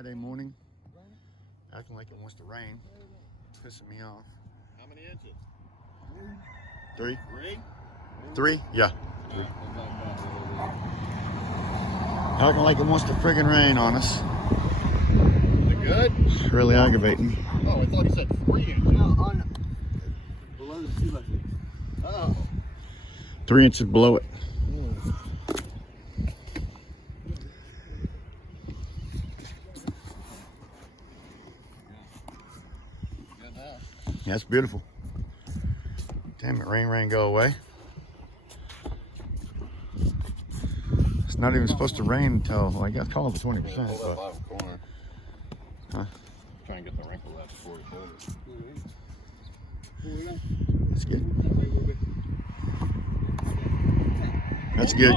Friday morning, acting like it wants to rain. Pissing me off. How many inches? 3. 3? 3? Yeah. Acting like it wants to friggin' rain on us. Is it good? It's really aggravating. Oh, I thought he said 3 inches. No, below the 2 inches. Oh. 3 inches below it. Good now. Yeah, it's beautiful. Damn it, rain, go away. It's not even supposed to rain until, well, I got called for 20%. Pull that But, bottom corner. huh? Try and get the wrinkle out before we hold it. That's good. That's good.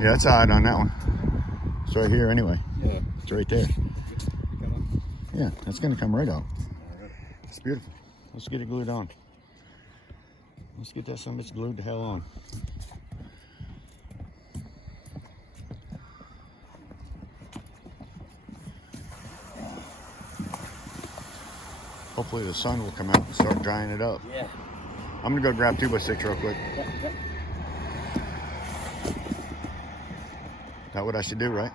Yeah, it's odd on that one. It's right here anyway. Yeah. It's right there. Yeah, that's gonna come right out. It's beautiful. Let's get it glued on. Let's get that son of a bitch glued the hell on. Hopefully the sun will come out and start drying it up. Yeah. I'm gonna go grab 2x6 real quick. Yeah. That's what I should do, right?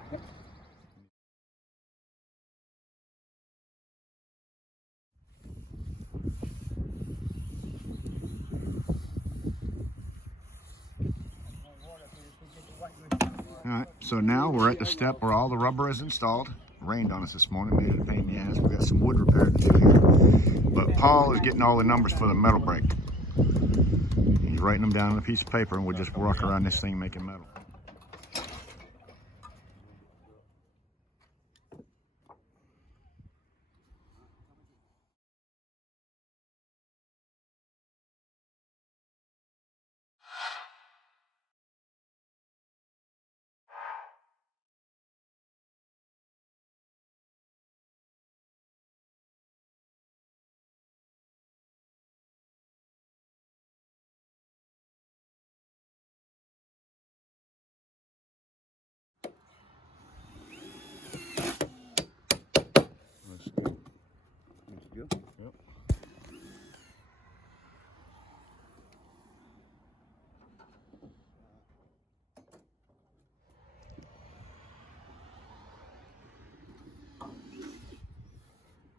All right, so now we're at the step where all the rubber is installed. Rained on us this morning, made it a pain in the ass. We got some wood repair to do here. But Paul is getting all the numbers for the metal brake. He's writing them down on a piece of paper and we'll just walk around this thing making metal. Looks good. That's good. Yep.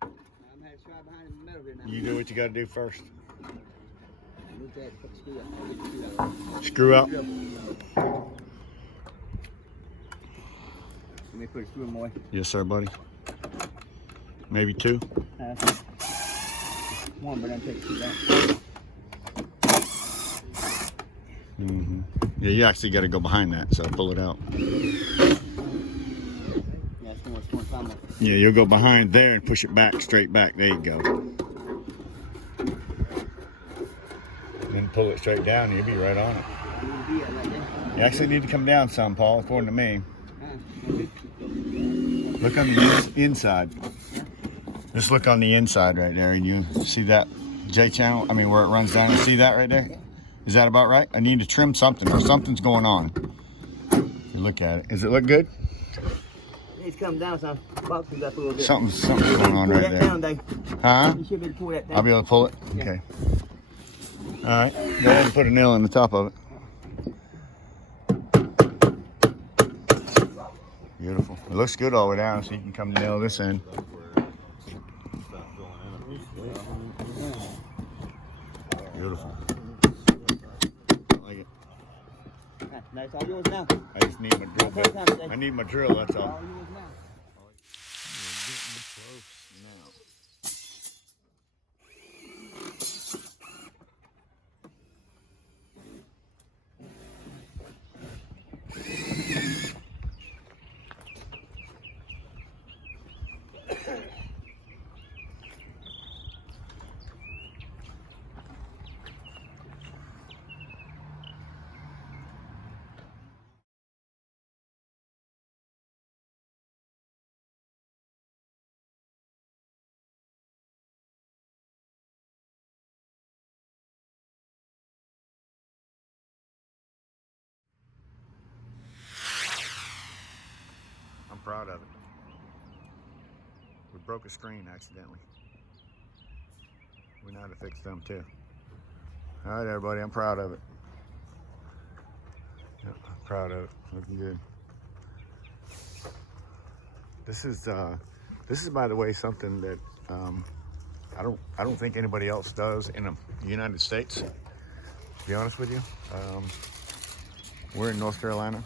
I'm gonna try behind the metal here now. You do what you got to do first. Look at it, put the screw up. Screw up. Let me put a screw in my way. Yes, sir, buddy. Maybe 2. One, but I'm taking 2 back. Yeah, you actually got to go behind that, so pull it out. Yeah, it's more fun. Yeah, you'll go behind there and push it back, straight back. There you go. Then pull it straight down, you'll be right on it. You actually need to come down some, Paul, according to me. Look on the inside. Just look on the inside right there, and you see that J channel? I mean, where it runs down. You see that right there? Is that about right? I need to trim something, or something's going on. You look at it. Does it look good? It's coming down some. Box is up a little bit. Something's going on right there. Down, Dave. Huh? You should be able to pull that down. I'll be able to pull it? Yeah. Okay. All right. Go ahead and put a nail in the top of it. Beautiful. It looks good all the way down, so you can come nail this in. Beautiful. I like it. Now it's all yours now. I just need my drill bit. I need my drill, that's all. All yours now. We're getting close now. proud of it. We broke a screen accidentally. We know how to fix them too. All right, everybody, I'm proud of it. Yep, I'm proud of it. Looking good. This is by the way something that I don't think anybody else does in the United States. To be honest with you, we're in North Carolina.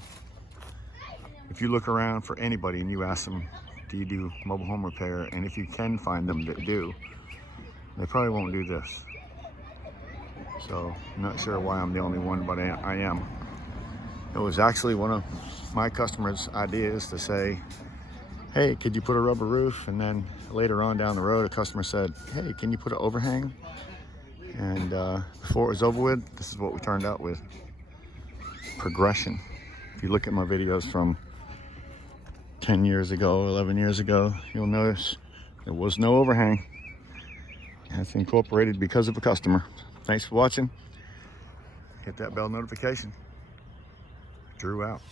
If you look around for anybody and you ask them, do you do mobile home repair? And if you can find them that do, they probably won't do this. So I'm not sure why I'm the only one, but I am. It was actually one of my customers' ideas to say, hey, could you put a rubber roof? And then later on down the road, a customer said, hey, can you put an overhang? And before it was over with, this is what we turned out with. Progression. If you look at my videos from 10 years ago, 11 years ago, you'll notice there was no overhang. That's incorporated because of a customer. Thanks for watching. Hit that bell notification. Drew out.